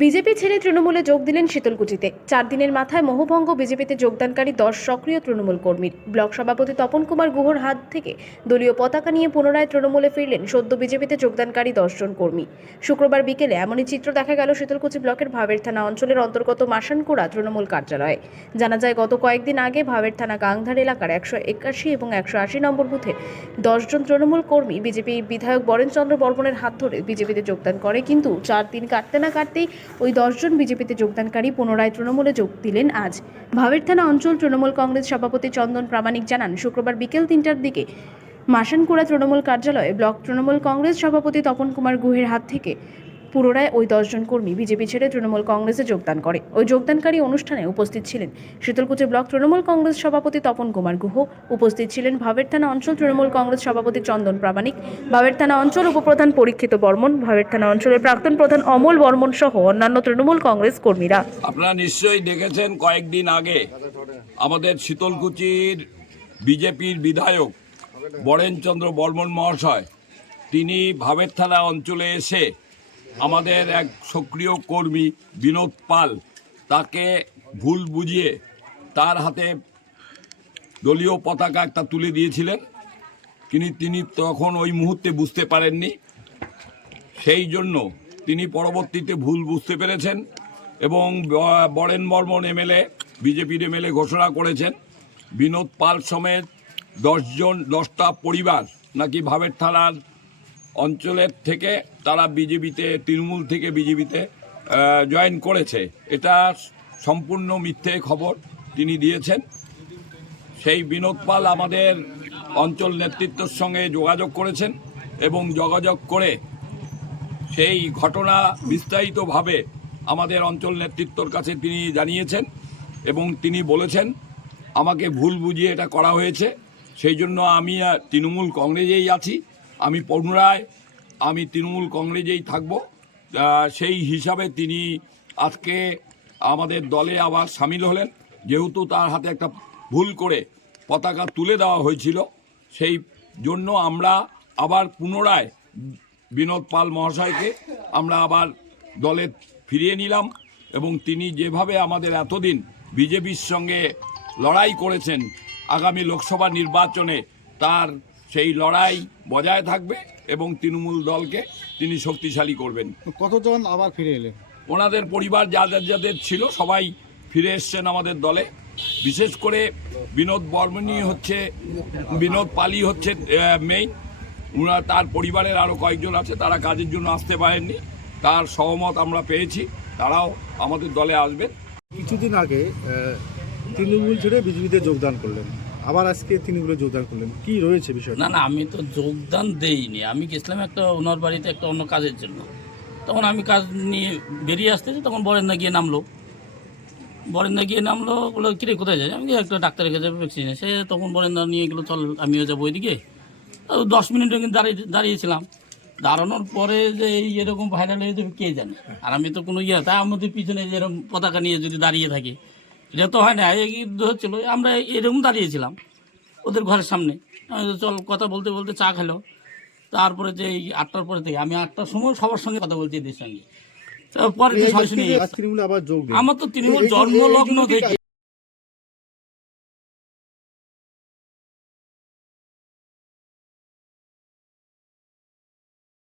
BJP ছেড়ে তৃণমূলে যোগ দিলেন শীতলকুচিতে। চার দিনের মাথায় মোহভঙ্গ বিজেপিতে যোগদানকারী দশ সক্রিয় তৃণমূল কর্মীর। ব্লক সভাপতি তপন কুমার গুহর হাত থেকে দলীয় পতাকা নিয়ে পুনরায় তৃণমূলে ফিরলেন সদ্য বিজেপিতে যোগদানকারী দশজন কর্মী। শুক্রবার বিকেলে এমনই চিত্র দেখা গেল শীতলকুচি ব্লকের ভাবের থানা অঞ্চলের অন্তর্গত মাসানকুড়া তৃণমূল কার্যালয়ে। জানা যায়, গত কয়েকদিন আগে ভাবের থানা গাংধার এলাকার একশো একাশি এবং একশো আশি নম্বর বুথে দশজন তৃণমূল কর্মী বিজেপি বিধায়ক বরেনচন্দ্র বর্মনের হাত ধরে বিজেপিতে যোগদান করে। কিন্তু চার দিন কাটতে না কাটতেই ওই দশজন বিজেপিতে যোগদানকারী পুনরায় তৃণমূলে যোগ দিলেন আজ। ভাবের থানা অঞ্চল তৃণমূল কংগ্রেস সভাপতি চন্দন প্রামাণিক জানান, শুক্রবার বিকেল তিনটার দিকে মাসানকুড়া তৃণমূল কার্যালয়ে ব্লক তৃণমূল কংগ্রেস সভাপতি তপন কুমার গুহের হাত থেকে পুনরায় ওই দশজন কর্মী বিজেপি ছেড়ে তৃণমূল কংগ্রেসে যোগদান করে। ওই যোগদানকারী অনুষ্ঠানে উপস্থিত ছিলেন শীতলকুচি ব্লক তৃণমূল কংগ্রেস সভাপতি তপন কুমার গুহ, উপস্থিত ছিলেন ভাবের থানা অঞ্চল তৃণমূল কংগ্রেস সভাপতি চন্দন প্রামাণিক, ভাবের থানা অঞ্চল উপপ্রধান পরীক্ষিত বর্মন, ভাবের থানা অঞ্চলের প্রাক্তন প্রধান অমল বর্মন সহ অন্যান্য তৃণমূল কংগ্রেস কর্মীরা। আপনারা নিশ্চয়ই দেখেছেন কয়েকদিন আগে আমাদের শীতলকুচির বিজেপির বিধায়ক বরেনচন্দ্র বর্মন মহাশয়, তিনি ভাবের থানা অঞ্চলে এসে আমাদের এক সক্রিয় কর্মী বিনোদ পাল তাকে ভুল বুঝিয়ে তার হাতে দলীয় পতাকা একটা তুলে দিয়েছিলেন। তিনি তিনি তখন ওই মুহূর্তে বুঝতে পারেননি। সেই জন্য তিনি পরবর্তীতে ভুল বুঝতে পেরেছেন এবং বরেন বর্মন এমএলএ, বিজেপির এমএলএ ঘোষণা করেছেন। বিনোদ পাল সমেত দশজন দশটা পরিবার নাকি ভাবের থানার অঞ্চলের থেকে তারা বিজেপিতে, তৃণমূল থেকে বিজেপিতে জয়েন করেছে। এটা সম্পূর্ণ মিথ্যে খবর তিনি দিয়েছেন। সেই বিনোদ পাল আমাদের অঞ্চল নেতৃত্বের সঙ্গে যোগাযোগ করেছেন এবং যোগাযোগ করে সেই ঘটনা বিস্তারিতভাবে আমাদের অঞ্চল নেতৃত্বর কাছে তিনি জানিয়েছেন এবং তিনি বলেছেন, আমাকে ভুল বুঝিয়ে এটা করা হয়েছে। সেই জন্য আমি তৃণমূল কংগ্রেসেই আছি। আমি পুনরায়, আমি তৃণমূল কংগ্রেসেই থাকব। সেই হিসাবে তিনি আজকে আমাদের দলে আবার সামিল হলেন। যেহেতু তার হাতে একটা ভুল করে পতাকা তুলে দেওয়া হয়েছিল, সেই জন্য আমরা আবার পুনরায় বিনোদ পাল মহাশয়কে আমরা আবার দলে ফিরিয়ে নিলাম এবং তিনি যেভাবে আমাদের এতদিন বিজেপির সঙ্গে লড়াই করেছেন আগামী লোকসভা নির্বাচনে, তার সেই লড়াই বজায় থাকবে এবং তৃণমূল দলকে তিনি শক্তিশালী করবেন। কতজন আবার ফিরে এলেন? ওনাদের পরিবার যাদের যাদের ছিল সবাই ফিরে এসছেন আমাদের দলে। বিশেষ করে বিনোদ বর্মনী হচ্ছে বিনোদ পালি হচ্ছে মেইন ওনারা তার পরিবারের আরও কয়েকজন আছে তারা কাজের জন্য আসতে পারেননি। তার সহমত আমরা পেয়েছি তারাও আমাদের দলে আসবেন। কিছুদিন আগে তৃণমূল ছেড়ে বিজেপিতে যোগদান করলেন। আবার আজকে তৃণমূলে যোগদান করলেন। কি রয়েছে বিষয় না না আমি তো যোগদান দেইনি। আমি গেছিলাম একটা ওনার বাড়িতে একটা অন্য কাজের জন্য। তখন আমি কাজ নিয়ে বেরিয়ে আসতেছি তখন বরেন্দা গিয়ে নামলো। বরেন্দা গিয়ে নামলো বলল কিরে কোথায় যায় আমি বলি, একটা ডাক্তারের কাছে ভ্যাকসিন সে তখন বরেন্দা নিয়ে গেলো চল আমিও যাব ওইদিকে। দশ মিনিটের কিন্তু দাঁড়িয়ে দাঁড়িয়েছিলাম। দাঁড়ানোর পরে যে এই এরকম ভাইরাল হয়ে যাবে কে জানে? আর আমি তো কোনো ইয়ে তাই আমাদের পিছনে যেরকম পতাকা নিয়ে যদি দাঁড়িয়ে থাকি। এটা তো হয় না এই যুদ্ধ হচ্ছিল আমরা এরকম দাঁড়িয়েছিলাম ওদের ঘরের সামনে। আমি তো চল কথা বলতে বলতে চা খেলো। তারপরে যে এই আটটার পরে থেকে আমি আটটার সময় সবার সঙ্গে কথা বলছি এদের সঙ্গে। পরে আমার তো তৃণমূল জন্মলগ্ন থেকে